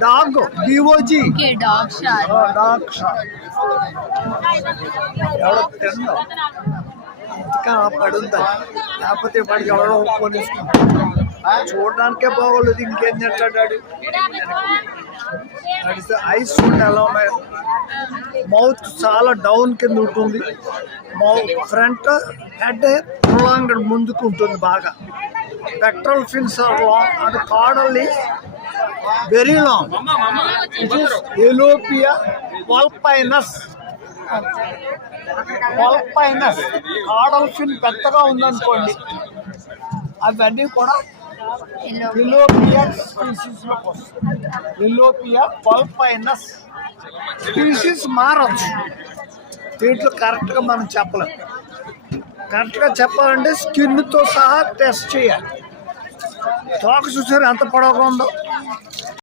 Dog D O G okay dog షార్. Dog షార్ ఎవడో తిందో ఇంకా పడుందా లేకపోతే వాడికి ఎవడో కొనేసుకుంటా చూడడానికే బాగోలేదు ఇంకేం తింటాడు ఐస్ చూడండి ఎలా ఉన్నాయో మౌత్ చాలా డౌన్ కింద ఉంటుంది ఫ్రంట్ హెడ్ లాంగ్ ముందుకు ఉంటుంది బాగా పెట్రోల్ ఫిన్స్ ఆర్ లాంగ్ అది caudal is very long it is Alopias vulpinus caudal fin పెద్దగా ఉందనుకోండి అవన్నీ కూడా ఎలోపియా స్పీసీస్ లోకి వస్తుంది ఎలోపియా వల్పైనస్ స్పీసీస్ మారచ్చు దీంట్లో కరెక్ట్గా మనం చెప్పలేం కరెక్ట్గా చెప్పాలంటే స్కిన్తో సహా టెస్ట్ చేయాలి తోక చూసారు ఎంత పొడవుగా ఉందో